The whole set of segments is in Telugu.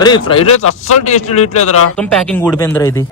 అరే ఫ్రైడ్ రైస్ అస్సలు టేస్ట్ లేట్లేదురా. మొత్తం ప్యాకింగ్ ఊడిపోయిందిరా ఇది.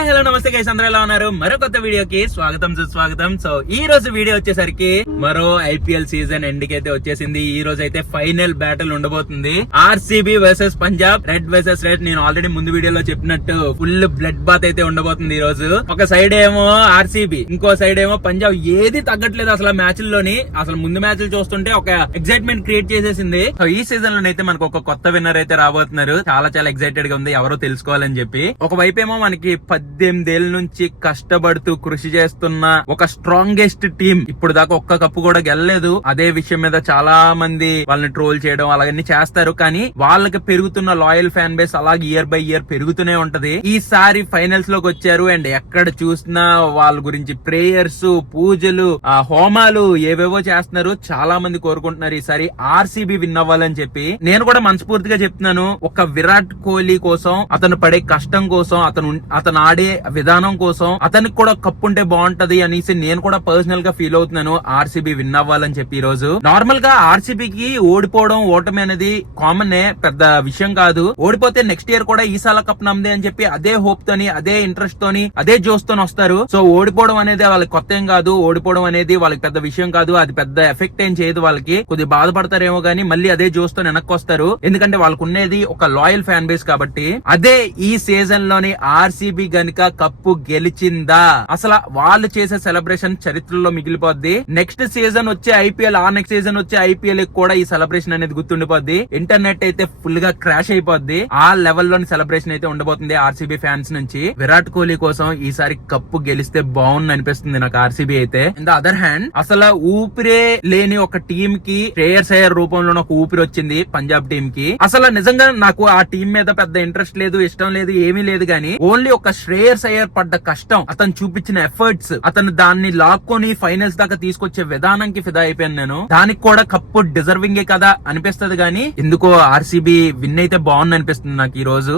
హాయ్ హలో నమస్తే గైస్ అందరూ ఎలా ఉన్నారు? మరో కొత్త వీడియోకి స్వాగతం సుస్వాగతం. సో ఈ రోజు వీడియో వచ్చేసరికి మరో ఐపీఎల్ సీజన్ ఎండ్కి అయితే వచ్చేసింది. ఈ రోజు అయితే ఫైనల్ బ్యాటిల్ ఉండబోతుంది. RCB versus Punjab red versus red నేను ఆల్రెడీ ముందు వీడియోలో చెప్పినట్టు ఫుల్ బ్లడ్ బాత్ అయితే ఉండబోతుంది ఈ రోజు. ఒక సైడ్ ఏమో ఆర్సీబీ ఇంకో సైడ్ ఏమో పంజాబ్. ఏది తగ్గట్లేదు అసలు మ్యాచ్లోని. అసలు ముందు మ్యాచ్లు చూస్తుంటే ఒక ఎక్సైట్మెంట్ క్రియేట్ చేసేసింది. సో ఈ సీజన్ లోనైతే మనకు ఒక కొత్త విన్నర్ అయితే రాబోతున్నారు. చాలా చాలా ఎక్సైటెడ్గా ఉంది. ఎవరో తెలుసుకోవాలని చెప్పి. ఒకవైపు ఏమో మనకి పద్దెనిమిదేళ్ళ నుంచి కష్టపడుతూ కృషి చేస్తున్న ఒక స్ట్రాంగెస్ట్ టీం ఇప్పుడు దాకా ఒక్క కప్పు కూడా గెలలేదు. అదే విషయం మీద చాలా మంది వాళ్ళని ట్రోల్ చేయడం అలాగన్నీ చేస్తారు. కానీ వాళ్ళకి పెరుగుతున్న లాయల్ ఫ్యాన్ బేస్ అలాగే ఇయర్ బై ఇయర్ పెరుగుతూనే ఉంటది. ఈసారి ఫైనల్స్లోకి వచ్చారు. అండ్ ఎక్కడ చూసినా వాళ్ళ గురించి ప్రేయర్స్ పూజలు ఆ హోమాలు ఏవేవో చేస్తున్నారు. చాలా మంది కోరుకుంటున్నారు ఈసారి ఆర్సీబీ విన్ అవ్వాలని చెప్పి. నేను కూడా మనస్ఫూర్తిగా చెప్తున్నాను. ఒక విరాట్ కోహ్లీ కోసం అతను పడే కష్టం కోసం అతను అతను ఆడే విధానం కోసం అతనికి కూడా కప్పు ఉంటే బాగుంటది అనేసి నేను కూడా పర్సనల్గా ఫీల్ అవుతున్నాను. ఆర్సీబీ విన్ అవ్వాలని చెప్పి ఈ రోజు. నార్మల్గా ఆర్సీబీకి ఓడిపోవడం ఓటమి అనేది కామన్ పెద్ద విషయం కాదు. ఓడిపోతే నెక్స్ట్ ఇయర్ కూడా ఈసాల కప్ నమ్మదే అని చెప్పి అదే హోప్ తోని అదే ఇంట్రెస్ట్ తోని అదే జోస్ తోని వస్తారు. సో ఓడిపోవడం అనేది వాళ్ళకి కొత్త ఏం కాదు. ఓడిపోవడం అనేది వాళ్ళకి పెద్ద విషయం కాదు. అది పెద్ద ఎఫెక్ట్ ఏం చేయదు వాళ్ళకి. కొద్దిగా బాధపడతారేమో గానీ మళ్ళీ అదే జోస్తో వెనక్కి వస్తారు. ఎందుకంటే వాళ్ళకు ఉండేది ఒక లాయల్ ఫ్యాన్ బేస్ కాబట్టి. అదే ఈ సీజన్లోని ఆర్సీబీ అమెరికా కప్పు గెలిచిందా? అసలు వాళ్ళు చేసే సెలబ్రేషన్ చరిత్రలో మిగిలిపోద్ది. నెక్స్ట్ సీజన్ వచ్చే ఐపీఎల్ ఆ నెక్స్ట్ సీజన్ వచ్చే ఐపీఎల్ కూడా ఈ సెలబ్రేషన్ అనేది గుర్తుండిపోద్ది. ఇంటర్నెట్ అయితే ఫుల్గా క్రాష్ అయిపోద్ది. ఆ లెవెల్లోని సెలబ్రేషన్ అయితే ఉండబోతుంది ఆర్సీబీ ఫ్యాన్స్ నుంచి. విరాట్ కోహ్లీ కోసం ఈసారి కప్పు గెలిస్తే బాగుంది అనిపిస్తుంది నాకు ఆర్సీబీ అయితే. ఇన్ ద అదర్ హ్యాండ్ అసలు ఊపిరే లేని ఒక టీం కి శ్రేయర్స్ అయ్యర్ రూపంలో ఒక ఊపిరి వచ్చింది పంజాబ్ టీం కి అసలు నిజంగా నాకు ఆ టీం మీద పెద్ద ఇంట్రెస్ట్ లేదు ఇష్టం లేదు ఏమీ లేదు కానీ ఓన్లీ ఒక శ్రేయర్స్ అయ్యర్ పడ్డ కష్టం అతను చూపించిన ఎఫర్ట్స్ అతను దాన్ని లాక్కొని ఫైనల్స్ దాకా తీసుకొచ్చే విధానంకి ఫిదా అయిపోయాను నేను దానికి కూడా కప్పు డిజర్వింగే కదా అనిపిస్తది గానీ ఎందుకో ఆర్సీబీ విన్ అయితే బాగుంది అనిపిస్తుంది నాకు ఈ రోజు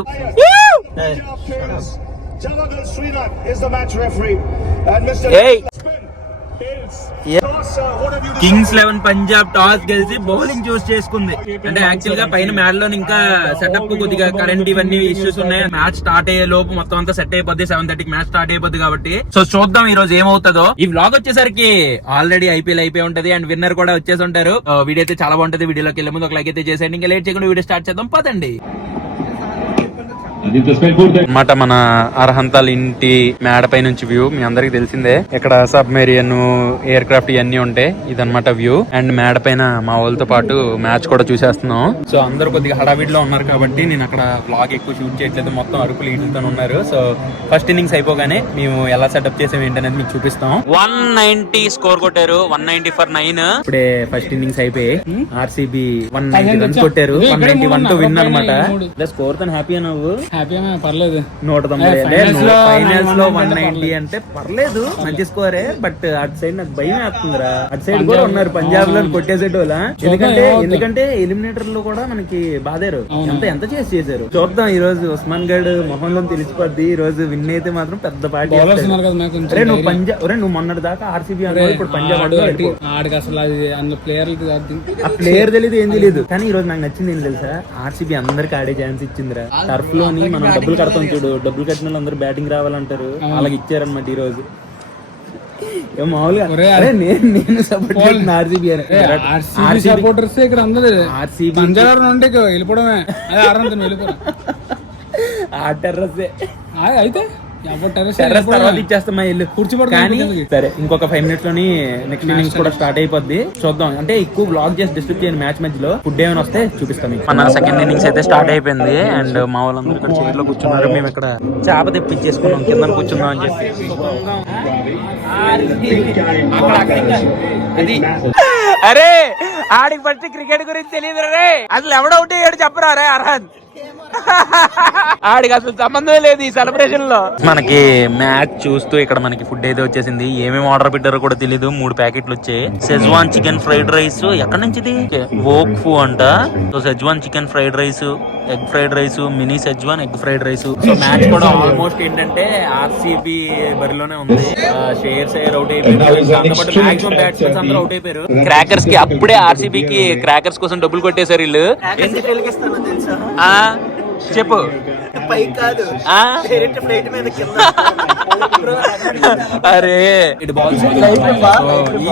Javagal Srinath is the match referee. And Mr. Hey. Kings Eleven Punjab toss గెలిచి బౌలింగ్ చూస్ చేసుకుంది. అంటే యాక్చువల్గా పైన మ్యాచ్లో ఇంకా సెటప్ కొద్దిగా కరెంట్ ఇవన్నీ ఇష్యూస్ ఉన్నాయి. మ్యాచ్ స్టార్ట్ అయ్యే లోపు మొత్తం అంతా సెట్ అయిపోద్ది. సెవెన్ థర్టీకి మ్యాచ్ స్టార్ట్ అయిపోద్ది కాబట్టి. సో చూద్దాం ఈ రోజు ఏమవుతుందో. ఈ బ్లాగ్ వచ్చేసరికి ఆల్రెడీ ఐపీఎల్ అయిపోయి ఉంటది అండ్ విన్నర్ కూడా వచ్చేసి ఉంటారు. వీడియో అయితే చాలా బాగుంటది. వీడియోలోకి వెళ్ళే ముందు ఒక లైక్ అయితే చేసేయండి. ఇంకా లేట్ చేయకుండా వీడియో స్టార్ట్ చేద్దాం. పదండి. అన్నమాట మన అర్హంతాల్ ఇంటి మేడపై నుంచి వ్యూ మీ అందరికి తెలిసిందే. ఇక్కడ సబ్ మెరియన్ ఎయిర్ క్రాఫ్ట్ ఇవన్నీ ఉంటాయి ఇదన్నమాట వ్యూ అండ్ మేడ పైన మా వాళ్ళతో పాటు మ్యాచ్ కూడా చూసేస్తున్నాం. సో అందరు కొద్దిగా హడావిడిలో ఉన్నారు కాబట్టి నేను అక్కడ బ్లాగ్ ఎక్కువ షూట్ చేయట్లేదు. మొత్తం అరుపులు ఈటుతో ఉన్నారు. సో ఫస్ట్ ఇన్నింగ్స్ అయిపోగానే మేము ఎలా సెటప్ చేసాం ఏంటనేది మీకు చూపిస్తాం. వన్ నైన్టీ స్కోర్ కొట్టారు. One ninety for nine. ఇప్పుడే ఫస్ట్ ఇన్నింగ్స్ అయిపోయి ఆర్సీబీ వన్ నైన్టీ రన్ కొట్టారు. వన్ నైన్టీ వన్తో విన్ అనమాట స్కోర్తో హ్యాపీ నువ్వు పర్లేదు. నూట తొంభై లో ఫైనల్స్లో 190 వన్ నైన్టీ అంటే పర్లేదు మంచి స్కోరే బట్ అటు సైడ్ నాకు భయం వేస్తుందిరా. అటు సైడ్ కూడా ఉన్నారు పంజాబ్లో కొట్టేసేటోళ్ళ. ఎందుకంటే. ఎందుకంటే ఎలిమినేటర్లో కూడా మనకి బాధారు. ఎంత ఎంత చేసి చేశారు? చూద్దాం ఈ రోజు ఉస్మాన్ గడ్ మొహంలో తెలిసిపోద్ది. ఈ రోజు విన్ అయితే మాత్రం పెద్ద పార్టీ అరే నువ్వు పంజాబ్ ఒరే నువ్వు మొన్నటి దాకా ఆర్సీబీ ఇప్పుడు పంజాబ్. ఆడికి అసలు అది ప్లేయర్లకి ఆ ప్లేయర్ తెలియదు ఏం తెలియదు కానీ ఈ రోజు నాకు నచ్చింది ఏం తెలుసా? ఆర్సీబీ అందరికి ఆడే ఛాన్స్ ఇచ్చిందిరా. టర్ఫ్లోని మనం డబ్బులు కడతాం చూడు. డబ్బులు కట్టిన వాళ్ళు అందరూ బ్యాటింగ్ రావాలంటారు. అలాగే ఇచ్చారనమాట ఈ రోజు. ఏం మామూలుగా? ఒరే, అరే నేను నేను సపోర్ట్ చేసిన ఆర్సీబీ ఆర్సీబీ సపోర్టర్స్ ఇక్కడ అందరు. ఆర్సీబీ పంజాబ్ నుండి వెళ్ళిపోవడమే. అదే ఆరంత వెళ్ళిపోవడం. ఆ టెర్రస్ అయితే? టెర్రస్ ఇల్లు? కానీ. సరే ఇంకొక ఫైవ్ మినిట్స్లోని నెక్స్ట్ ఇన్నింగ్స్ కూడా స్టార్ట్ అయిపోద్ది. చూద్దాం. అంటే ఎక్కువ బ్లాగ్ చేసి డిస్ట్రిక్ట్ చేయని మ్యాచ్ మధ్యలో ఫుడ్ ఏమైనా వస్తే చూపిస్తాం మన సెకండ్ ఇన్నింగ్స్ అయితే స్టార్ట్ అయిపోయింది. అండ్ మా వాళ్ళందరూ ఇక్కడ చైర్లో కూర్చున్నారు. మేము ఇక్కడ చేప తెప్పించేసుకున్నాం. కింద కూర్చున్నాం అని చెప్పి. అది అరే ఆడికి ఫస్ట్ క్రికెట్ గురించి తెలియదు రే. అసలు ఎవడౌట్ అయ్యాడు చెప్పరా రే అర్హన్? ఆడికి అసలు సంబంధం లేదు ఈ సెలబ్రేషన్లో. మనకి మ్యాచ్ చూస్తూ ఇక్కడ మనకి ఫుడ్ అయితే వచ్చేసింది. ఏమేమి ఆర్డర్ పెట్టారో కూడా తెలియదు మూడు ప్యాకెట్లు వచ్చాయి. సెజ్వాన్ చికెన్ ఫ్రైడ్ రైస్ ఎక్కడి నుంచి ఇది? వోక్ ఫూ అంట. So schezwan chicken fried rice egg fried rice mini schezwan egg fried rice so match కూడా ఆల్మోస్ట్ ఏంటంటే ఆర్సీబీ బరిలోనే ఉంది. షేర్స్ అవుట్ అయిపోయారు. మాక్సిమం బ్యాట్స్మెన్స్ అందరూ అవుట్ అయిపోయారు. క్రాకర్స్కి అప్పుడే ఆర్సీబీ కి క్రాకర్స్ కోసం డబ్బులు కొట్టేశారు వీళ్ళు. ఆ, చెప్పు. పైకి కాదు. ఆ? డైరెక్ట్ ఫ్లైట్ మీద కింద. అరే. ఇటు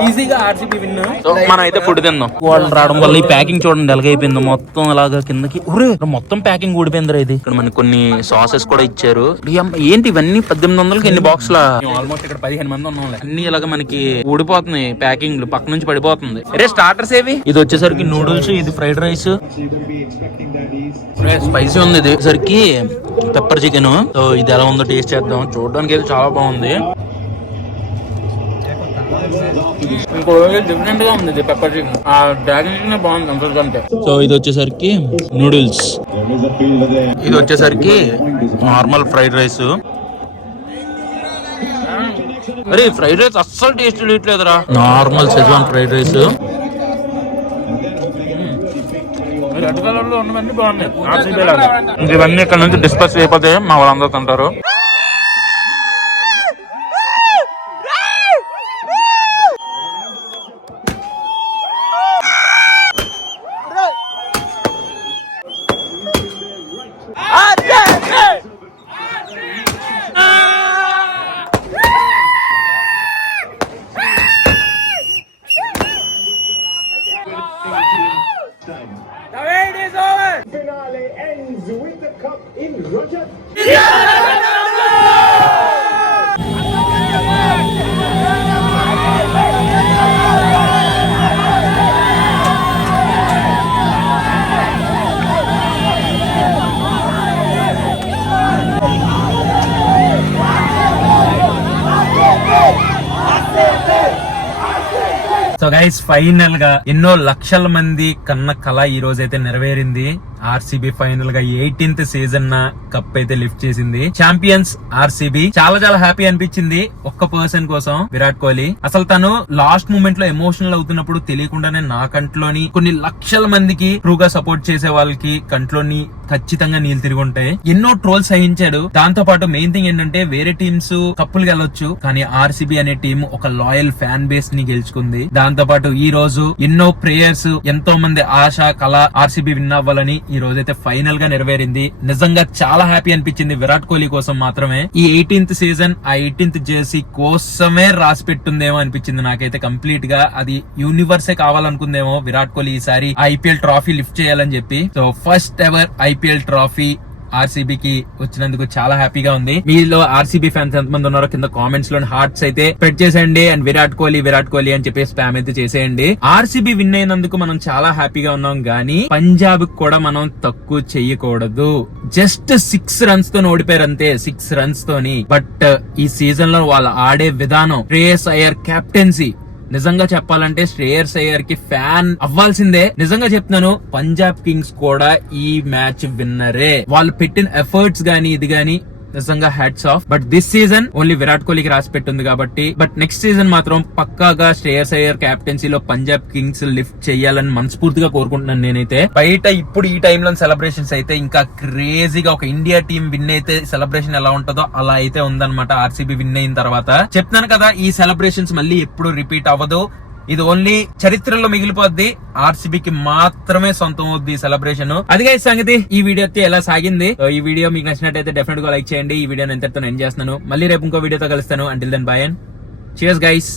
ఈజీగా ఆర్సీబీ విన్ సో మనం అయితే ఫుడ్ తిందాం. వాళ్ళు రావడం వల్ల ఈ ప్యాకింగ్ చూడండి ఎలాగైపోయింది మొత్తం అలాగా కిందకి. ఒరే మొత్తం ప్యాకింగ్ ఊడిపోయిందిరా ఇది. ఇక్కడ మనకి కొన్ని సాసెస్ కూడా ఇచ్చారు. ఏంటి ఇవన్నీ? పద్దెనిమిది వందలకి ఎన్ని బాక్స్ లా? ఆల్మోస్ట్ ఇక్కడ పదిహేను మంది ఉన్నాం అన్ని ఇలాగ మనకి ఊడిపోతున్నాయి. ప్యాకింగ్ పక్క నుంచి పడిపోతుంది. అరే స్టార్టర్స్ ఏవి? ఇది వచ్చేసరికి నూడిల్స్ ఇది ఫ్రైడ్ రైస్ స్పైసీ ఉంది. ఇది పెప్పర్ చికెన్ సో ఇది ఎలా ఉందో టేస్ట్ చేద్దాం. చూడడానికి అయితే చాలా బాగుంది. ఇంకో డిఫరెంట్గా ఉంది పెప్పర్ చికెన్ ఆ డ్రాగన్ చికెన్ బాగుంది సో ఇది వచ్చేసరికి నూడిల్స్ ఇది వచ్చేసరికి నార్మల్ ఫ్రైడ్ రైస్ అరే ఫ్రైడ్ రైస్ అస్సలు taste లేట్లేదురా. Normal schezwan fried rice red కలర్లో ఉన్నవన్నీ బాగున్నాయి. RCB లాగా. ఇంక ఇవన్నీ ఇక్కడ The wait is over! Finale ends with the cup in Roger. Guys ఫైనల్గా ఎన్నో లక్షల మంది కన్న కళ ఈ రోజు అయితే నెరవేరింది ఆర్సీబీ ఫైనల్గా ఎయిటీన్త్ సీజన్ నా కప్ అయితే లిఫ్ట్ చేసింది. ఛాంపియన్స్ ఆర్సీబీ చాలా చాలా హ్యాపీ అనిపించింది ఒక్క పర్సన్ కోసం విరాట్ కోహ్లీ. అసలు తను లాస్ట్ మూమెంట్లో ఎమోషనల్ అవుతున్నప్పుడు తెలియకుండానే నా కంట్లోని కొన్ని లక్షల మందికి ట్రూగా సపోర్ట్ చేసే వాళ్ళకి కంట్లోని ఖచ్చితంగా నీళ్ళు తిరిగి ఉంటాయి. ఎన్నో ట్రోల్స్ సహించాడు. దాంతో పాటు మెయిన్ థింగ్ ఏంటంటే వేరే టీమ్స్ కప్పులు గెలవచ్చు కానీ ఆర్సీబీ అనే టీం ఒక లాయల్ ఫ్యాన్ బేస్ని గెలుచుకుంది. దాంతో పాటు ఈ రోజు ఎన్నో ప్రేయర్స్ ఎంతో మంది ఆశ కళ ఆర్సీబీ విన్ అవ్వాలని ఈ రోజు అయితే ఫైనల్గా నెరవేరింది. నిజంగా చాలా హ్యాపీ అనిపించింది. విరాట్ కోహ్లీ కోసం మాత్రమే. ఈ ఎయిటీన్త్ సీజన్ ఆ ఎయిటీన్త్ జెర్సీ కోసమే రాసి పెట్టుందేమో అనిపించింది నాకైతే కంప్లీట్గా. అది యూనివర్సే కావాలనుకుందేమో. విరాట్ కోహ్లీ ఈసారి ఐపీఎల్ ట్రాఫీ లిఫ్ట్ చేయాలని చెప్పి. So first ever IPL trophy ఆర్సీబీకి వచ్చినందుకు చాలా హ్యాపీగా ఉంది. మీలో ఆర్సీబీ ఫ్యాన్స్ ఎంతమంది ఉన్నారో కింద కామెంట్స్లో హార్ట్స్ అయితే పెట్ చేసేయండి. అండ్ విరాట్ కోహ్లీ విరాట్ కోహ్లీ అని చెప్పి స్పామ్ అయితే చేసేయండి. ఆర్సీబీ విన్ అయినందుకు మనం చాలా హ్యాపీగా ఉన్నాం గానీ పంజాబ్ కూడా మనం తక్కువ చెయ్యకూడదు జస్ట్ సిక్స్ రన్స్తో ఓడిపోయారు అంతే సిక్స్ రన్స్ తోని. బట్ ఈ సీజన్లో వాళ్ళు ఆడే విధానం శ్రేయస్ అయ్యర్ కెప్టెన్సీ నిజంగా చెప్పాలంటే శ్రేయర్స్ అయ్యర్కి ఫ్యాన్ అవ్వాల్సిందే. నిజంగా చెప్తున్నాను పంజాబ్ కింగ్స్ కూడా ఈ మ్యాచ్ విన్నరే. వాళ్ళు పెట్టిన ఎఫర్ట్స్ గానీ ఇది గానీ నిజంగా hats off but this season only Virat కోహ్లీకి రాసి పెట్టింది కాబట్టి బట్ నెక్స్ట్ సీజన్ మాత్రం పక్కాగా శ్రేయస్ అయ్యర్ కెప్టెన్సీలో పంజాబ్ కింగ్స్ లిఫ్ట్ చేయాలని మనస్ఫూర్తిగా కోరుకుంటున్నాను నేనైతే. బయట ఇప్పుడు ఈ టైంలో సెలబ్రేషన్స్ అయితే ఇంకా క్రేజీగా ఒక ఇండియా టీం విన్ అయితే సెలబ్రేషన్ ఎలా ఉంటుందో అలా అయితే ఉందన్నమాట. ఆర్సీబీ విన్ అయిన తర్వాత. చెప్తాను కదా ఈ సెలబ్రేషన్స్ మళ్ళీ ఎప్పుడు రిపీట్ అవ్వదు. ఇది ఓన్లీ చరిత్రలో మిగిలిపోద్ది. ఆర్సీబీకి మాత్రమే సొంతం అవుద్ది సెలబ్రేషన్ అదిగా ఈ సంగతి ఈ వీడియో అయితే ఎలా సాగింది? ఈ వీడియో మీకు నచ్చినట్టయితే డెఫినెట్గా లైక్ చేయండి. ఈ వీడియోని ఎంతతో ఎండ్ చేస్తున్నాను. మళ్ళీ రేపు ఇంకో వీడియోతో కలుస్తాను. Until then bye and guys